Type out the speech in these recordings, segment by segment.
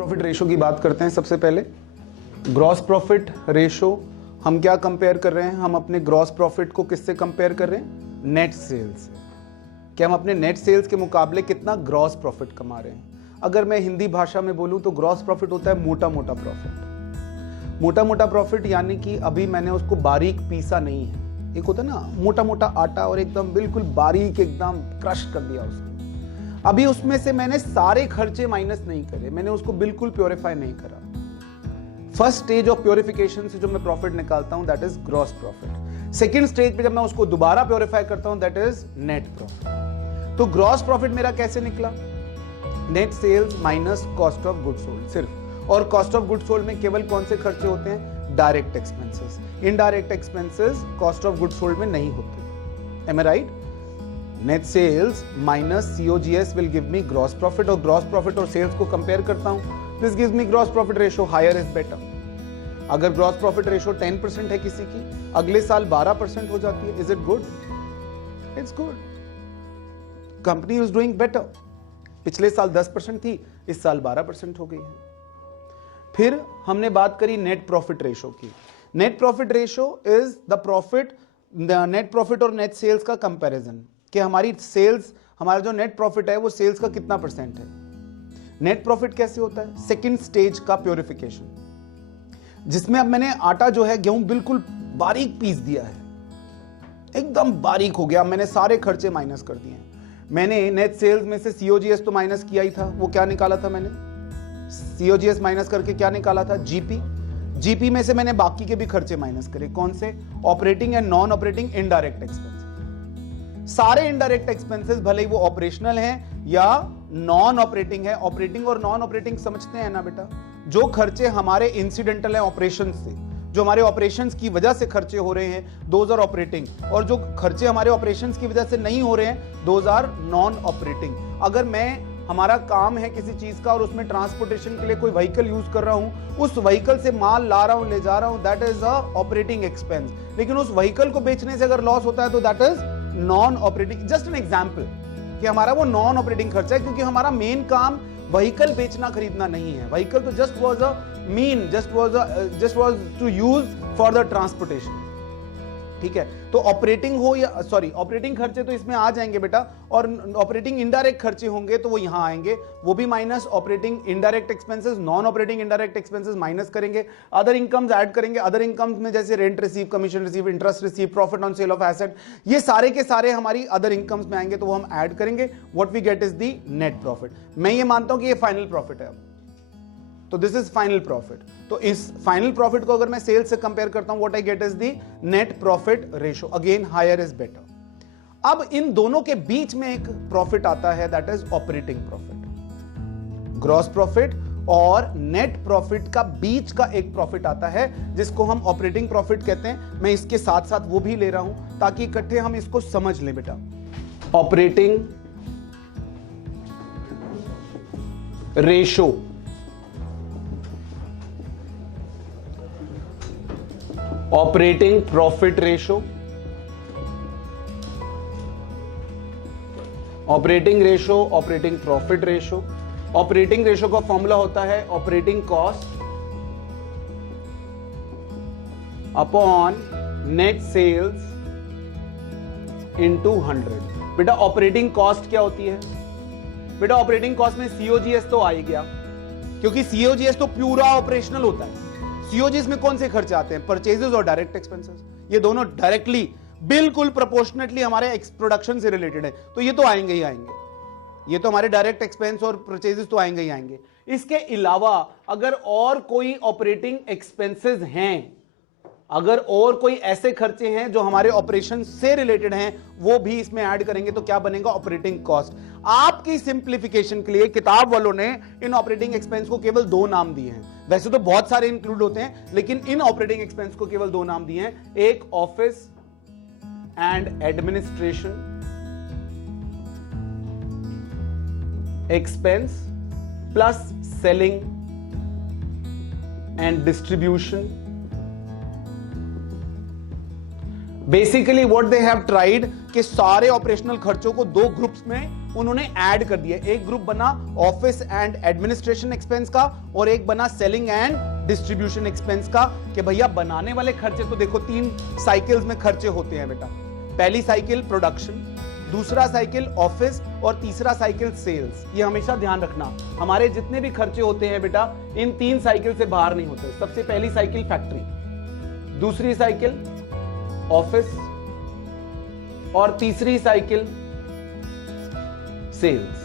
Profit ratio की बात करते हैं। सबसे पहले ग्रॉस प्रॉफिट रेशो हम क्या कंपेयर कर रहे हैं? हम अपने ग्रॉस प्रॉफिट को किससे कंपेयर कर रहे हैं? Net sales. कि हम अपने नेट सेल्स के मुकाबले कितना ग्रॉस प्रॉफिट कमा रहे हैं। अगर मैं हिंदी भाषा में बोलूं तो ग्रॉस प्रॉफिट होता है मोटा मोटा प्रॉफिट। मोटा मोटा प्रॉफिट यानी कि अभी मैंने उसको बारीक पीसा नहीं है। एक होता है ना मोटा मोटा आटा और एकदम बिल्कुल बारीक एकदम क्रश कर दिया उसको। अभी उसमें से मैंने सारे खर्चे माइनस नहीं करे, मैंने उसको बिल्कुल प्योरीफाई नहीं करा। फर्स्ट स्टेज ऑफ प्योरिफिकेशन से जो मैं प्रॉफिट निकालता हूं that is gross profit. Second stage पे जब मैं उसको दोबारा प्योरीफाई करता हूं दैट इज नेट प्रॉफिट। तो ग्रॉस प्रॉफिट मेरा कैसे निकला? Net sales minus cost of goods sold सिर्फ। और कॉस्ट ऑफ गुड्स सोल्ड में केवल कौन से खर्चे होते हैं? Direct expenses. Indirect expenses cost of goods sold में नहीं होते। Am I right? Net sales minus COGS will give me gross profit. और ग्रॉस प्रॉफिट और सेल्स को कंपेयर करता हूं, this gives me gross profit ratio, higher is better. अगर gross profit ratio 10% है किसी की, अगले साल 12% हो जाती है, is it good? It's good. Company is doing better. पिछले साल 10% थी, इस साल 12% हो गई है। फिर हमने बात करी नेट प्रॉफिट रेशो की। Net profit ratio is the profit, net profit और नेट सेल्स का कंपैरिजन कि हमारी सेल्स, हमारा जो नेट प्रॉफिट है वो सेल्स का कितना परसेंट है। नेट प्रॉफिट कैसे होता है? सेकंड स्टेज का प्योरिफिकेशन, जिसमें अब मैंने आटा जो है, गेहूं बिल्कुल बारीक पीस दिया है, एकदम बारीक हो गया, मैंने सारे खर्चे माइनस कर दिए। मैंने नेट सेल्स में से सीओजीएस तो माइनस किया ही था, वो क्या निकाला था मैंने? सीओजीएस माइनस करके क्या निकाला था? जीपी। जीपी में से मैंने बाकी के भी खर्चे माइनस करे। कौन से? Operating and non operating indirect expenses. सारे इनडायरेक्ट एक्सपेंसेस भले ही वो ऑपरेशनल हैं या नॉन ऑपरेटिंग है। ऑपरेटिंग और नॉन ऑपरेटिंग समझते हैं ना बेटा? जो खर्चे हमारे इंसिडेंटल हैं ऑपरेशन से, जो हमारे ऑपरेशंस की वजह से खर्चे हो रहे हैं, दोज आर ऑपरेटिंग। और जो खर्चे हमारे ऑपरेशंस की वजह से नहीं हो रहे हैं, दोज आर नॉन ऑपरेटिंग। अगर मैं, हमारा काम है किसी चीज का और उसमें ट्रांसपोर्टेशन के लिए कोई व्हीकल यूज कर रहा हूं, उस व्हीकल से माल ला रहा हूं, ले जा रहा हूं, that is a operating expense. लेकिन उस व्हीकल को बेचने से अगर लॉस होता है तो that is non operating. Just an example कि हमारा वो नॉन ऑपरेटिंग खर्चा है, क्योंकि हमारा मेन काम व्हीकल बेचना खरीदना नहीं है। व्हीकल तो just was a mean, just was to use for the transportation. ठीक है, तो ऑपरेटिंग हो या सॉरी ऑपरेटिंग खर्चे तो इसमें आ जाएंगे बेटा, और ऑपरेटिंग इनडायरेक्ट खर्चे होंगे तो वो यहां आएंगे, वो भी minus. Operating indirect expenses, non operating indirect expenses minus करेंगे। अदर इनकम्स ऐड करेंगे। अदर इनकम्स में जैसे rent receive, commission receive, interest receive, profit on sale of asset, ये सारे के सारे हमारी अदर इनकम्स में आएंगे, तो वो हम ऐड करेंगे। What we get is the net profit. मैं ये मानता हूं कि ये फाइनल प्रॉफिट है, तो दिस इज फाइनल प्रॉफिट। तो इस फाइनल प्रॉफिट को अगर मैं सेल्स से कंपेयर करता हूं, what I get is the net profit ratio. Again higher is better. अब इन दोनों के बीच में एक प्रॉफिट आता है, that is operating profit. Gross profit और नेट प्रॉफिट का बीच का एक प्रॉफिट आता है, जिसको हम ऑपरेटिंग प्रॉफिट कहते हैं। मैं इसके साथ साथ वो भी ले रहा हूं ताकि इकट्ठे हम इसको समझ लें बेटा। Operating ratio, operating profit ratio, operating ratio, operating profit ratio. Operating ratio का फॉर्मूला होता है operating cost upon net sales into 100। बेटा ऑपरेटिंग कॉस्ट क्या होती है? बेटा ऑपरेटिंग कॉस्ट में सीओजीएस तो आ ही गया, क्योंकि सीओजीएस तो पूरा ऑपरेशनल होता है। सीओजीएस में कौन से खर्चे आते हैं? परचेजेस और डायरेक्ट एक्सपेंसेस। ये दोनों डायरेक्टली बिल्कुल प्रोपोर्शनेटली हमारे प्रोडक्शन से रिलेटेड है, तो ये तो आएंगे ही आएंगे। ये तो हमारे डायरेक्ट एक्सपेंस और परचेजेस तो आएंगे ही आएंगे। इसके अलावा अगर और कोई ऑपरेटिंग एक्सपेंसेस हैं, अगर और कोई ऐसे खर्चे हैं जो हमारे ऑपरेशन से रिलेटेड हैं, वो भी इसमें ऐड करेंगे, तो क्या बनेगा? Operating cost. आपकी सिंप्लीफिकेशन के लिए किताब वालों ने इन ऑपरेटिंग एक्सपेंस को केवल 2 नाम दिए हैं। वैसे तो बहुत सारे इंक्लूड होते हैं, लेकिन इन ऑपरेटिंग एक्सपेंस को केवल 2 नाम दिए हैं। एक office and administration expense plus selling and distribution. Basically what they have tried कि सारे ऑपरेशनल खर्चों को 2 ग्रुप्स में उन्होंने ऐड कर दिया। एक ग्रुप बना ऑफिस एंड एडमिनिस्ट्रेशन एक्सपेंस का और एक बना सेलिंग एंड डिस्ट्रीब्यूशन एक्सपेंस का, कि भैया बनाने वाले खर्चे तो देखो 3 साइकिल्स में खर्चे होते हैं बेटा। पहली साइकिल प्रोडक्शन, दूसरा साइकिल ऑफिस और तीसरा साइकिल सेल्स। ये हमेशा ध्यान रखना, हमारे जितने भी खर्चे होते हैं बेटा इन 3 साइकिल से बाहर नहीं होते। सबसे पहली साइकिल फैक्ट्री, दूसरी साइकिल ऑफिस और तीसरी साइकिल सेल्स।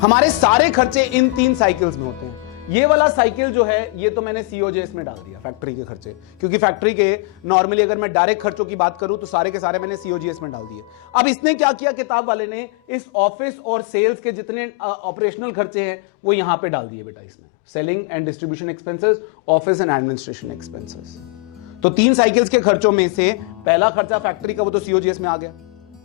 हमारे सारे खर्चे इन 3 साइकिल्स में होते हैं। ये वाला साइकिल जो है ये तो मैंने सीओजीएस में डाल दिया, फैक्ट्री के खर्चे, क्योंकि फैक्ट्री के नॉर्मली अगर मैं डायरेक्ट खर्चों की बात करूं तो सारे के सारे मैंने सीओजीएस में डाल दिए। अब इसने क्या किया, किताब वाले ने इस ऑफिस और सेल्स के जितने ऑपरेशनल खर्चे हैं वो यहां पे डाल दिए बेटा, इसमें selling and distribution expenses, office and administration expenses. तो 3 साइकिल्स के खर्चों में से पहला खर्चा फैक्ट्री का वो तो सीओजीएस में आ गया।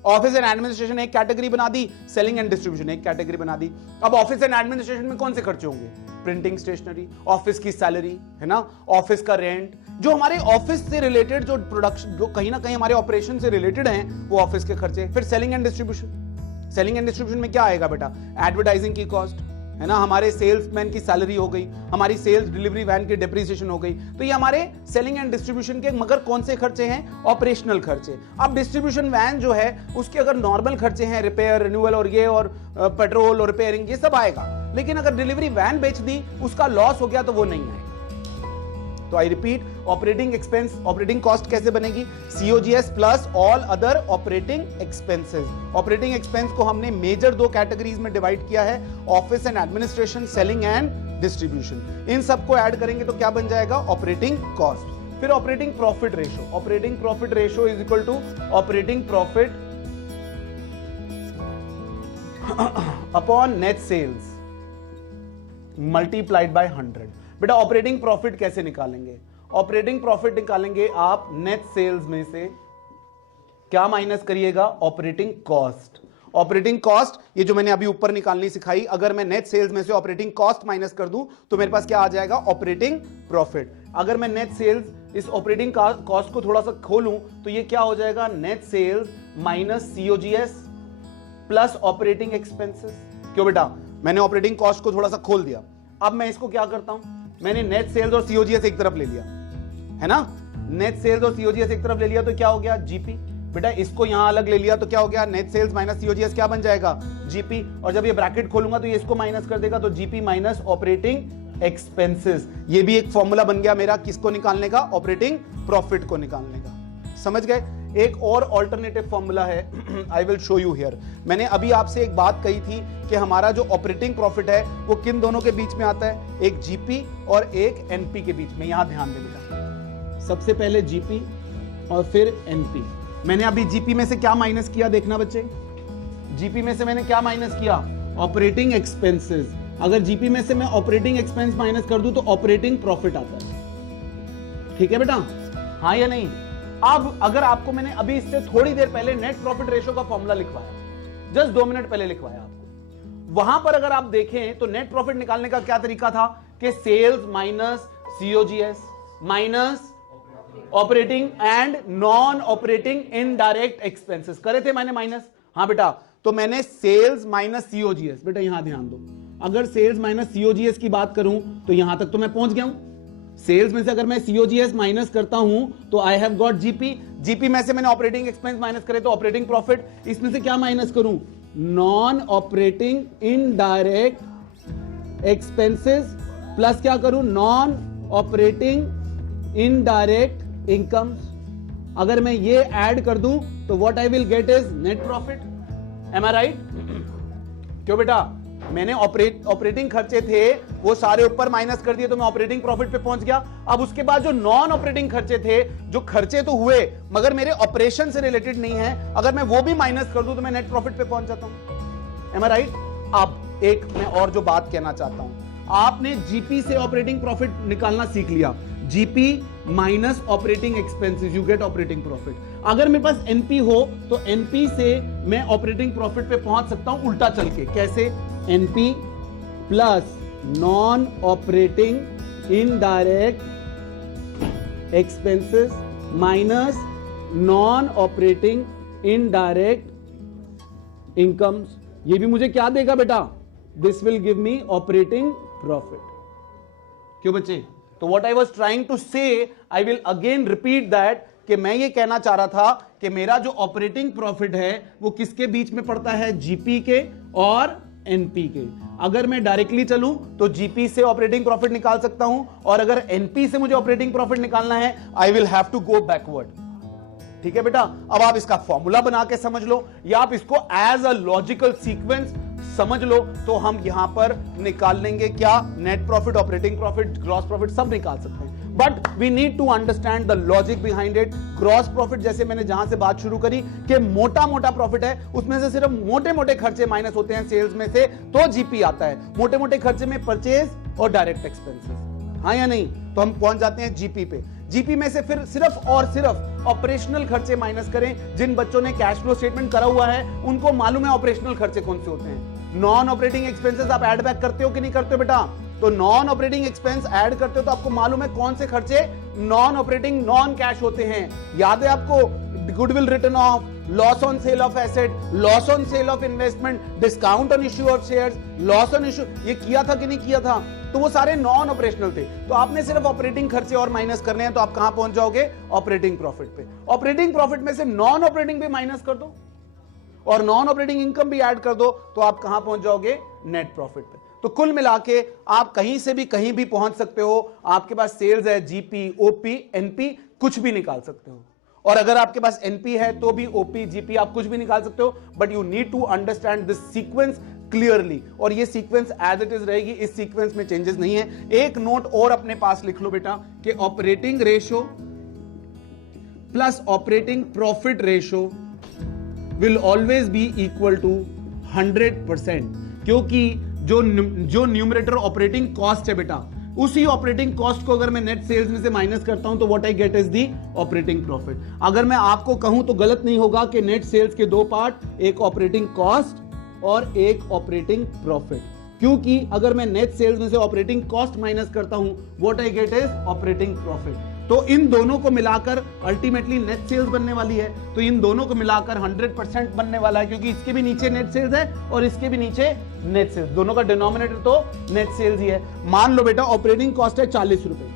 ऑफिस एंड एडमिनिस्ट्रेशन एक कैटेगरी बना दी, सेलिंग एंड डिस्ट्रीब्यूशन एक कैटेगरी बना दी। अब ऑफिस एंड एडमिनिस्ट्रेशन में कौन से खर्चे होंगे, प्रिंटिंग स्टेशनरी, ऑफिस की सैलरी है ना, ऑफिस का रेंट, जो हमारे ऑफिस से रिलेटेड जो प्रोडक्शन, जो कहीं ना कहीं हमारे ऑपरेशन से रिलेटेड हैं वो ऑफिस के खर्चे। फिर selling and distribution, selling and distribution में क्या आएगा बेटा, एडवर्टाइजिंग की कॉस्ट है ना, हमारे सेल्समैन की सैलरी हो गई, हमारी सेल्स डिलीवरी वैन की डेप्रिसिएशन हो गई। तो ये हमारे सेलिंग एंड डिस्ट्रीब्यूशन के मगर कौन से खर्चे हैं, ऑपरेशनल खर्चे। अब डिस्ट्रीब्यूशन वैन जो है उसके अगर नॉर्मल खर्चे हैं, रिपेयर, रिन्यूअल और ये और पेट्रोल और रिपेयरिंग, ये सब आएगा। लेकिन अगर डिलीवरी वैन बेच दी, उसका लॉस हो गया तो वो नहीं आएगा। तो I repeat, operating expense, operating cost कैसे बनेगी, COGS plus all other operating expenses. Operating expense को हमने मेजर 2 कैटेगरीज में डिवाइड किया है, office and administration, selling and distribution. इन सबको ऐड करेंगे तो क्या बन जाएगा, ऑपरेटिंग कॉस्ट। फिर operating profit ratio, operating profit ratio is equal to operating profit upon net sales multiplied by 100। बेटा ऑपरेटिंग प्रॉफिट कैसे निकालेंगे, ऑपरेटिंग प्रॉफिट निकालेंगे आप नेट सेल्स में से क्या माइनस करिएगा, ऑपरेटिंग कॉस्ट। ऑपरेटिंग कॉस्ट ये जो मैंने अभी ऊपर निकालनी सिखाई, अगर मैं नेट सेल्स में से ऑपरेटिंग कॉस्ट माइनस कर दूं तो मेरे पास क्या आ जाएगा, ऑपरेटिंग प्रॉफिट। अगर मैं नेट सेल्स इस ऑपरेटिंग कॉस्ट को थोड़ा सा खोलूं तो ये क्या हो जाएगा, net sales minus COGS plus operating expenses. क्यों बेटा, मैंने ऑपरेटिंग कॉस्ट को थोड़ा सा खोल दिया। अब मैं इसको क्या करता हूं, मैंने नेट सेल्स और सीओजीएस एक तरफ ले लिया है ना, नेट सेल्स और सीओजीएस एक तरफ ले लिया तो क्या हो गया, जीपी। बेटा इसको यहां अलग ले लिया तो क्या हो गया, नेट सेल्स माइनस सीओजीएस क्या बन जाएगा, जीपी। और जब ये ब्रैकेट खोलूंगा तो ये इसको माइनस कर देगा, तो जीपी माइनस ऑपरेटिंग एक्सपेंसेस। ये भी एक फॉर्मूला बन गया मेरा किसको निकालने का, ऑपरेटिंग प्रॉफिट को निकालने का। समझ गए। एक और ऑल्टरनेटिव फॉर्मूला है, I will show you here. मैंने अभी आपसे एक बात कही थी कि हमारा जो ऑपरेटिंग प्रॉफिट है वो किन दोनों के बीच में आता है, एक जीपी और एक एनपी के बीच में। यहां ध्यान देना, सबसे पहले जीपी और फिर एनपी। मैंने अभी जीपी में से क्या माइनस किया, देखना बच्चे, जीपी में से मैंने क्या माइनस किया, ऑपरेटिंग एक्सपेंसेस। अगर जीपी में से मैं ऑपरेटिंग एक्सपेंस माइनस कर दूं तो ऑपरेटिंग प्रॉफिट आता है। ठीक है बेटा, हाँ या नहीं। अब अगर आपको मैंने अभी इससे थोड़ी देर पहले नेट प्रॉफिट रेशो का फॉर्मूला लिखवाया, जस्ट 2 मिनट पहले लिखवाया आपको, वहां पर अगर आप देखें तो नेट प्रॉफिट निकालने का क्या तरीका था कि sales minus COGS minus operating and non operating indirect expenses करे थे मैंने माइनस। हाँ बेटा, तो मैंने सेल्स माइनस सीओजीएस, बेटा यहां ध्यान दो, अगर सेल्स माइनस सीओजीएस की बात करूं तो यहां तक तो मैं पहुंच गया हूं। सेल्स में से अगर मैं सीओजीएस माइनस करता हूं तो I have got GP. GP में से मैंने ऑपरेटिंग एक्सपेंस माइनस करे तो ऑपरेटिंग प्रॉफिट। इसमें से क्या माइनस करूं, non operating indirect expenses plus क्या करूं, नॉन ऑपरेटिंग इनडायरेक्ट इनकम्स। अगर मैं ये ऐड कर दूं तो what I will get is net profit. Am I right. क्यों बेटा, मैंने ऑपरेटिंग खर्चे थे वो सारे ऊपर माइनस कर दिए तो मैं ऑपरेटिंग प्रॉफिट पे पहुंच गया। अब उसके बाद जो नॉन ऑपरेटिंग खर्चे थे, जो खर्चे तो हुए मगर मेरे ऑपरेशन से रिलेटेड नहीं है, अगर मैं वो भी माइनस कर दूं तो मैं नेट प्रॉफिट पे पहुंच जाता हूं। M I right. अब एक मैं और जो बात कहना चाहता हूं, आपने जीपी से ऑपरेटिंग प्रॉफिट निकालना सीख लिया, GP minus operating expenses, you get operating profit. अगर मेरे पास एनपी हो तो एनपी से मैं ऑपरेटिंग प्रॉफिट पे पहुंच सकता हूं उल्टा चल के। कैसे, NP plus non operating indirect expenses minus non operating indirect incomes, ये भी मुझे क्या देगा बेटा, this will give me operating profit. क्यों बच्चे? तो what I was trying to say, I will again repeat that, कि मैं ये कहना चाह रहा था कि मेरा जो ऑपरेटिंग प्रॉफिट है वो किसके बीच में पड़ता है, जीपी के और एनपी के। अगर मैं डायरेक्टली चलूं तो जीपी से ऑपरेटिंग प्रॉफिट निकाल सकता हूं, और अगर एनपी से मुझे ऑपरेटिंग प्रॉफिट निकालना है, I will have to go backward. ठीक है बेटा, अब आप इसका फॉर्मूला बना के समझ लो, या आप इसको एज अ लॉजिकल सीक्वेंस समझ लो, तो हम यहां पर निकाल लेंगे क्या, net profit, operating profit, gross profit सब निकाल सकते हैं। But we need to understand the logic behind it. Gross profit, जैसे मैंने जहां से बात शुरू करी कि मोटा मोटा प्रॉफिट है, उसमें से सिर्फ मोटे मोटे खर्चे माइनस होते हैं सेल्स में से, तो जीपी आता है। मोटे मोटे खर्चे में परचेज और डायरेक्ट एक्सपेंसेस, हाँ या नहीं? तो हम पहुंच जाते हैं जीपी पे। जीपी में से फिर सिर्फ और सिर्फ ऑपरेशनल खर्चे माइनस करें। जिन बच्चों ने कैश फ्लो स्टेटमेंट करा हुआ है उनको मालूम है ऑपरेशनल खर्चे कौन से होते हैं। नॉन ऑपरेटिंग एक्सपेंसेस आप ऐड बैक करते हो कि नहीं करते हो बेटा? तो नॉन ऑपरेटिंग एक्सपेंस ऐड करते हो तो आपको मालूम है कौन से खर्चे नॉन ऑपरेटिंग, नॉन कैश होते हैं। याद है आपको? Goodwill return of, loss on sale of asset, loss on sale of investment, discount on issue of shares, loss on issue, ये किया था कि नहीं किया था? तो वो सारे नॉन ऑपरेशनल थे। तो आपने सिर्फ ऑपरेटिंग खर्चे और माइनस करने हैं, तो आप कहां पहुंच जाओगे, ऑपरेटिंग प्रॉफिट पे। ऑपरेटिंग प्रॉफिट में से नॉन ऑपरेटिंग भी माइनस कर दो और नॉन ऑपरेटिंग इनकम भी ऐड कर दो, तो आप कहां पहुंच जाओगे, नेट प्रॉफिट पे। तो कुल मिला के आप कहीं से भी कहीं भी पहुंच सकते हो। आपके पास सेल्स है, जीपी, ओपी, एनपी, कुछ भी निकाल सकते हो। और अगर आपके पास एनपी है तो भी ओपी, जीपी, आप कुछ भी निकाल सकते हो। But you need to understand this sequence clearly, और ये सीक्वेंस एज इट इज रहेगी, इस सीक्वेंस में चेंजेस नहीं है। एक नोट और अपने पास लिख लो बेटा, कि operating ratio plus operating profit ratio will always be equal to 100%, क्योंकि जो न्यूमरेटर ऑपरेटिंग कॉस्ट है बेटा, उसी ऑपरेटिंग कॉस्ट को अगर मैं नेट सेल्स में से माइनस करता हूं तो what I get is the operating profit. अगर मैं आपको कहूं तो गलत नहीं होगा कि नेट सेल्स के दो पार्ट, एक ऑपरेटिंग कॉस्ट और एक ऑपरेटिंग प्रॉफिट, क्योंकि अगर मैं नेट सेल्स में से ऑपरेटिंग कॉस्ट माइनस करता हूं, what I get is operating profit. तो इन दोनों को मिलाकर अल्टीमेटली नेट सेल्स बनने वाली है। तो इन दोनों को मिलाकर 100% बनने वाला है, क्योंकि इसके भी नीचे नेट सेल्स है और इसके भी नीचे नेट सेल्स, दोनों का डिनोमिनेटर तो नेट सेल्स ही है। मान लो बेटा ऑपरेटिंग कॉस्ट है 40 रुपए,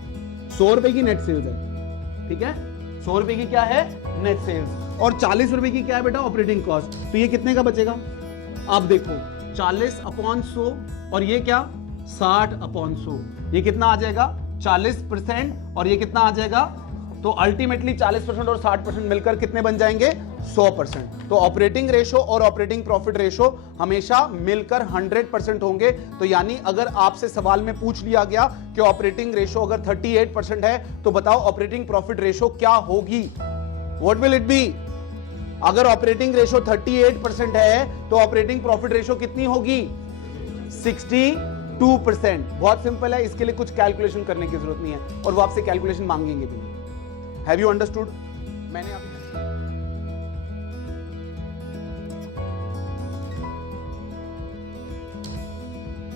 100 रुपए की नेट सेल्स है, ठीक है? 100 रुपए की क्या है, नेट सेल्स, और 40 रुपए की क्या है बेटा, ऑपरेटिंग कॉस्ट। तो ये कितने का बचेगा? आप देखो 40/100, और ये क्या 60/100, ये कितना आ जाएगा 40%, और ये कितना आ जाएगा, तो अल्टीमेटली 40% और 60% मिलकर कितने बन जाएंगे, 100%। तो ऑपरेटिंग रेशो और ऑपरेटिंग प्रॉफिट रेशो हमेशा मिलकर 100% होंगे। तो यानी अगर आपसे सवाल में पूछ लिया गया कि ऑपरेटिंग रेशो अगर 38% है तो बताओ ऑपरेटिंग प्रॉफिट रेशो क्या होगी, व्हाट विल इट बी? अगर ऑपरेटिंग रेशो 38% है तो ऑपरेटिंग प्रॉफिट रेशो कितनी होगी, 62%। बहुत सिंपल है, इसके लिए कुछ कैलकुलेशन करने की जरूरत नहीं है, और वो आपसे कैलकुलेशन मांगेंगे भी नहीं। Have you understood? मैंने